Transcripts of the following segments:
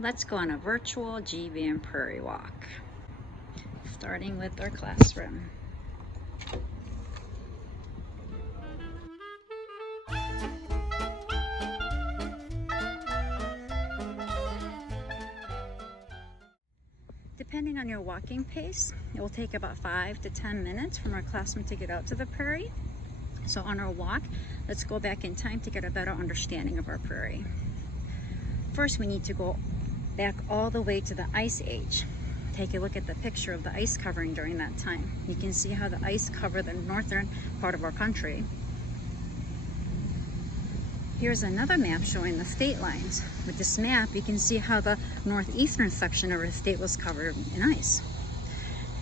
Let's go on a virtual GBN Prairie Walk, starting with our classroom. Depending on your walking pace, it will take about 5 to 10 minutes from our classroom to get out to the prairie. So on our walk, let's go back in time to get a better understanding of our prairie. First, we need to go back all the way to the Ice Age. Take a look at the picture of the ice covering during that time. You can see how the ice covered the northern part of our country. Here's another map showing the state lines. With this map, you can see how the northeastern section of our state was covered in ice.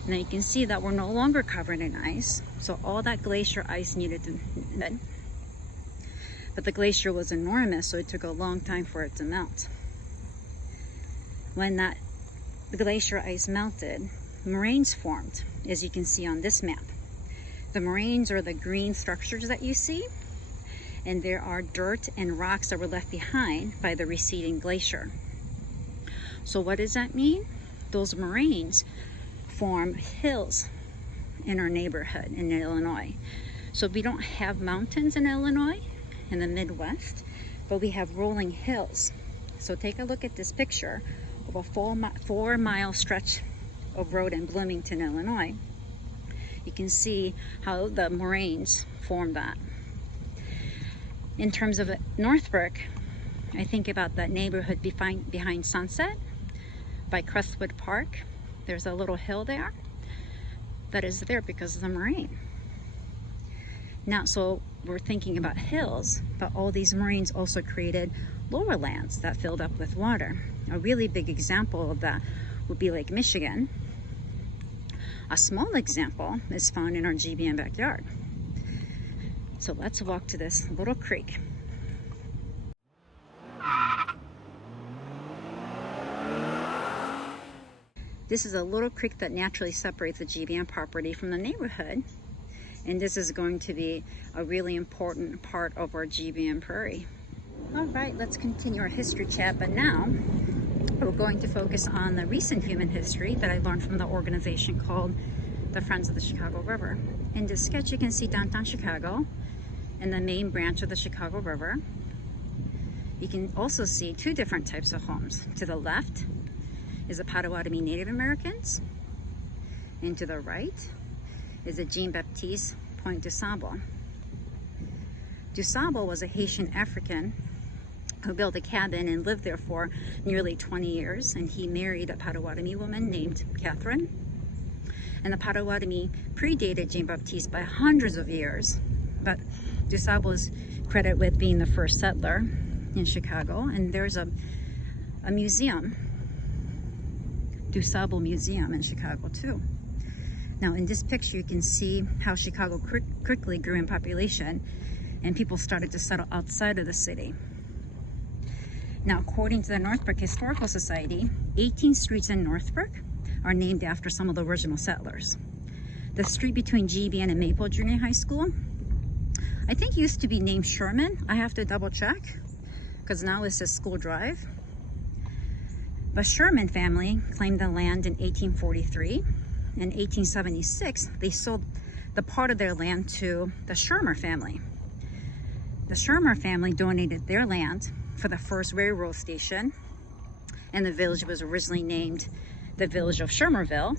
Now you can see that we're no longer covered in ice, so all that glacier ice needed to melt. But the glacier was enormous, so it took a long time for it to melt. When the glacier ice melted, moraines formed, as you can see on this map. The moraines are the green structures that you see, and there are dirt and rocks that were left behind by the receding glacier. So what does that mean? Those moraines form hills in our neighborhood in Illinois. So we don't have mountains in Illinois, in the Midwest, but we have rolling hills. So take a look at this picture of a 4-mile stretch of road in Bloomington, Illinois. You can see how the moraines form that. In terms of Northbrook, I think about that neighborhood behind Sunset by Crestwood Park. There's a little hill there that is there because of the moraine. Now, so we're thinking about hills, but all these moraines also created lower lands that filled up with water. A really big example of that would be Lake Michigan. A small example is found in our GBN backyard. So let's walk to this little creek. This is a little creek that naturally separates the GBN property from the neighborhood. And this is going to be a really important part of our GBN prairie. All right, let's continue our history chat, but now we're going to focus on the recent human history that I learned from the organization called the Friends of the Chicago River. In this sketch, you can see downtown Chicago and the main branch of the Chicago River. You can also see two different types of homes. To the left is the Potawatomi Native Americans, and to the right is the Jean-Baptiste Point du Sable. Du Sable was a Haitian African who built a cabin and lived there for nearly 20 years, and he married a Potawatomi woman named Catherine. And the Potawatomi predated Jean-Baptiste by hundreds of years, but Du Sable is credited with being the first settler in Chicago, and there's a museum, Du Sable Museum in Chicago too. Now in this picture you can see how Chicago quickly grew in population and people started to settle outside of the city. Now according to the Northbrook Historical Society, 18 streets in Northbrook are named after some of the original settlers. The street between GBN and Maple Junior High School, I think used to be named Sherman. I have to double check because now it says School Drive. The Sherman family claimed the land in 1843. In 1876, they sold the part of their land to the Shermer family. The Shermer family donated their land for the first railroad station, and the village was originally named the village of Shermerville.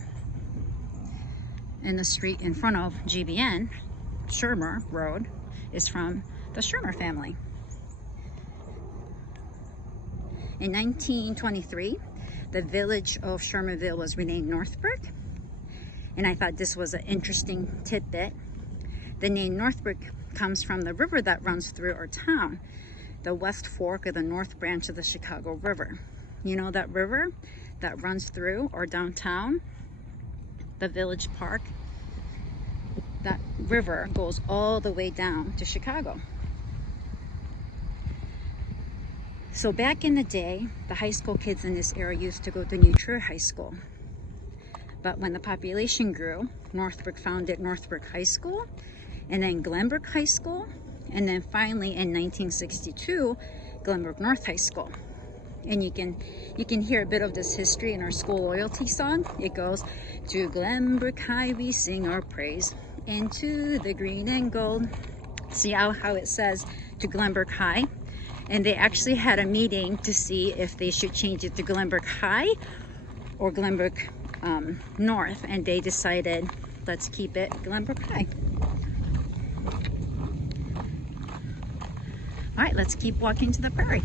And the street in front of GBN, Shermer Road, is from the Shermer family. In 1923, the village of Shermerville was renamed Northbrook. And I thought this was an interesting tidbit. The name Northbrook comes from the river that runs through our town, the West Fork of the North Branch of the Chicago River. You know that river that runs through our downtown, the Village Park? That river goes all the way down to Chicago. So back in the day, the high school kids in this area used to go to New Trier High School. But when the population grew, Northbrook founded Northbrook High School, and then Glenbrook High School, and then finally in 1962, Glenbrook North High School. And you can hear a bit of this history in our school loyalty song. It goes, to Glenbrook High we sing our praise, into the green and gold. See how it says to Glenbrook High? And they actually had a meeting to see if they should change it to Glenbrook High or Glenbrook North, and they decided, let's keep it Glenbrook High. All right, let's keep walking to the prairie.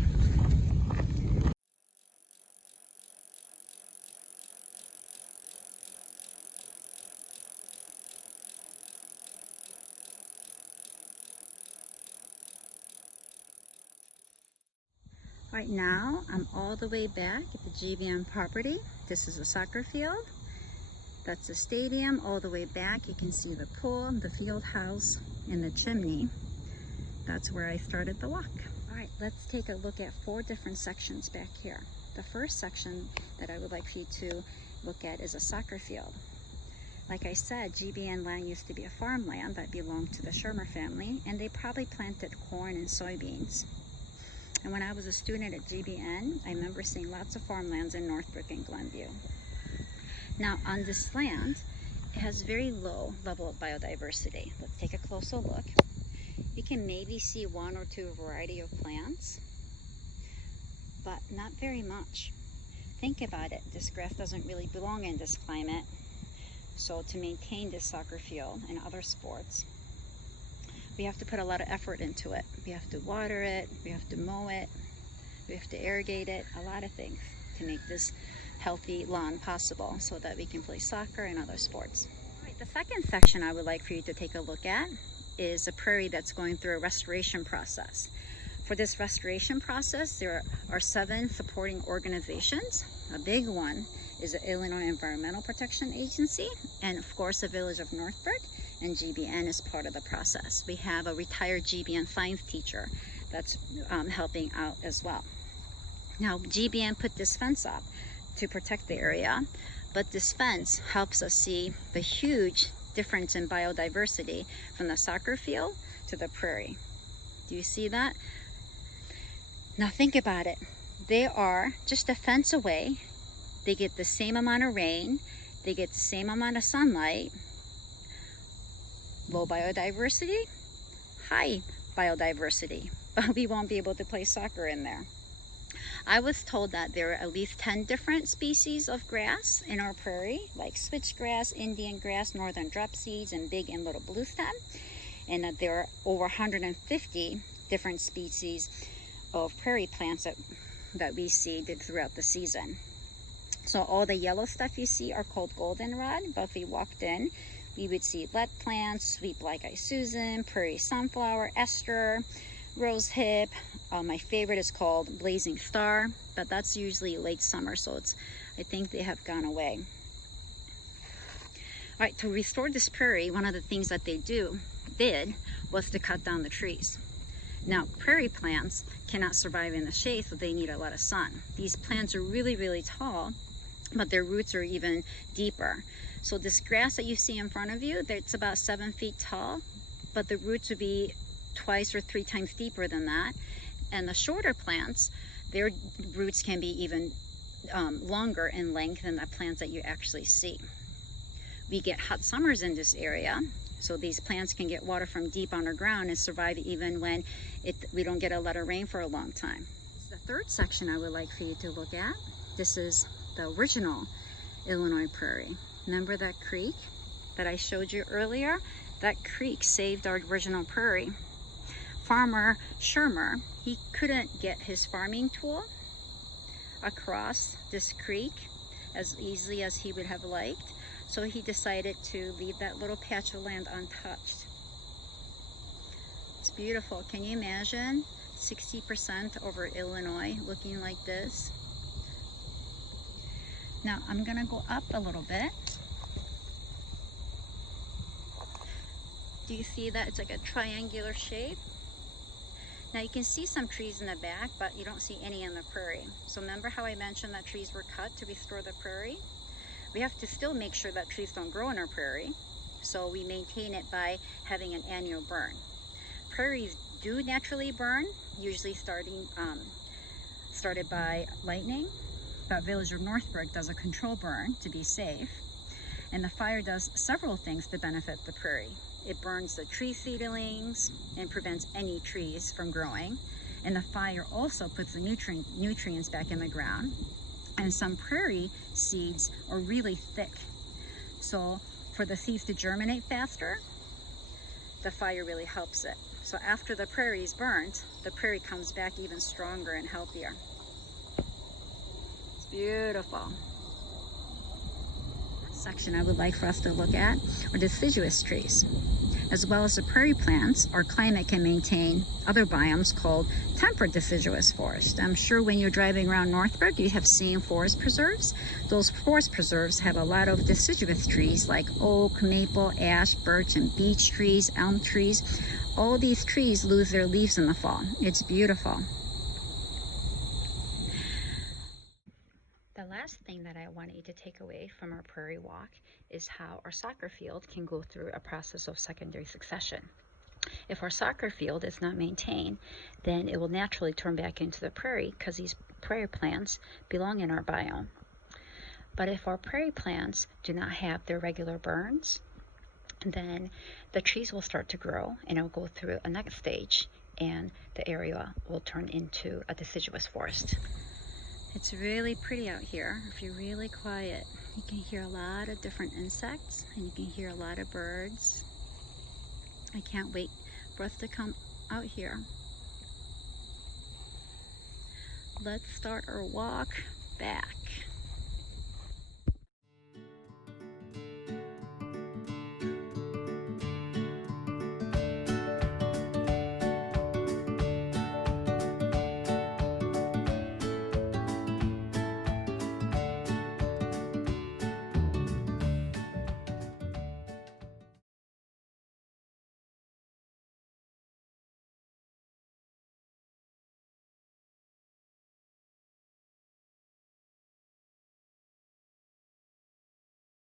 Right now, I'm all the way back at the GBN property. This is a soccer field. That's the stadium. All the way back, you can see the pool, the field house, and the chimney. That's where I started the walk. All right, let's take a look at 4 different sections back here. The first section that I would like for you to look at is a soccer field. Like I said, GBN land used to be a farmland that belonged to the Shermer family, and they probably planted corn and soybeans. And when I was a student at GBN, I remember seeing lots of farmlands in Northbrook and Glenview. Now on this land, it has very low level of biodiversity. Let's take a closer look. You can maybe see 1 or 2 variety of plants, but not very much. Think about it, this grass doesn't really belong in this climate. So to maintain this soccer field and other sports, we have to put a lot of effort into it. We have to water it, we have to mow it, we have to irrigate it, a lot of things to make this healthy lawn possible so that we can play soccer and other sports. All right, the second section I would like for you to take a look at is a prairie that's going through a restoration process. For this restoration process, there are 7 supporting organizations. A big one is the Illinois Environmental Protection Agency, and of course the Village of Northbrook, and GBN is part of the process. We have a retired GBN science teacher that's helping out as well. Now GBN put this fence up to protect the area, but this fence helps us see the huge difference in biodiversity from the soccer field to the prairie. Do you see that? Now think about it. They are just a fence away. They get the same amount of rain. They get the same amount of sunlight. Low biodiversity, high biodiversity, but we won't be able to play soccer in there. I was told that there are at least 10 different species of grass in our prairie, like switchgrass, Indian grass, northern dropseeds, and big and little bluestem, and that there are over 150 different species of prairie plants that we see throughout the season. So all the yellow stuff you see are called goldenrod, but if we walked in, we would see lead plants, sweet black-eyed Susan, prairie sunflower, ester, rosehip. My favorite is called blazing star, but that's usually late summer, so I think they have gone away. All right, to restore this prairie, one of the things that they did was to cut down the trees. Now, prairie plants cannot survive in the shade, so they need a lot of sun. These plants are really, really tall, but their roots are even deeper. So this grass that you see in front of you, it's about 7 feet tall, but the roots would be 2 or 3 times deeper than that. And the shorter plants, their roots can be even longer in length than the plants that you actually see. We get hot summers in this area, so these plants can get water from deep underground and survive even when we don't get a lot of rain for a long time. The third section I would like for you to look at, this is the original Illinois prairie. Remember that creek that I showed you earlier? That creek saved our original prairie. Farmer Shermer, he couldn't get his farming tool across this creek as easily as he would have liked, so he decided to leave that little patch of land untouched. It's beautiful. Can you imagine 60% over Illinois looking like this? Now I'm gonna go up a little bit. Do you see that? It's like a triangular shape. Now you can see some trees in the back, but you don't see any in the prairie. So remember how I mentioned that trees were cut to restore the prairie? We have to still make sure that trees don't grow in our prairie, so we maintain it by having an annual burn. Prairies do naturally burn, usually starting started by lightning, but Village of Northbrook does a control burn to be safe. And the fire does several things to benefit the prairie. It burns the tree seedlings and prevents any trees from growing. And the fire also puts the nutrients back in the ground. And some prairie seeds are really thick. So for the seeds to germinate faster, the fire really helps it. So after the prairie is burnt, the prairie comes back even stronger and healthier. It's beautiful. Section I would like for us to look at are deciduous trees. As well as the prairie plants, our climate can maintain other biomes called temperate deciduous forest. I'm sure when you're driving around Northbrook, you have seen forest preserves. Those forest preserves have a lot of deciduous trees like oak, maple, ash, birch, and beech trees, elm trees. All these trees lose their leaves in the fall. It's beautiful. The last thing that I want you to take away from our prairie walk is how our soccer field can go through a process of secondary succession. If our soccer field is not maintained, then it will naturally turn back into the prairie because these prairie plants belong in our biome. But if our prairie plants do not have their regular burns, then the trees will start to grow and it will go through a next stage and the area will turn into a deciduous forest. It's really pretty out here. If you're really quiet, you can hear a lot of different insects and you can hear a lot of birds. I can't wait for us to come out here. Let's start our walk back.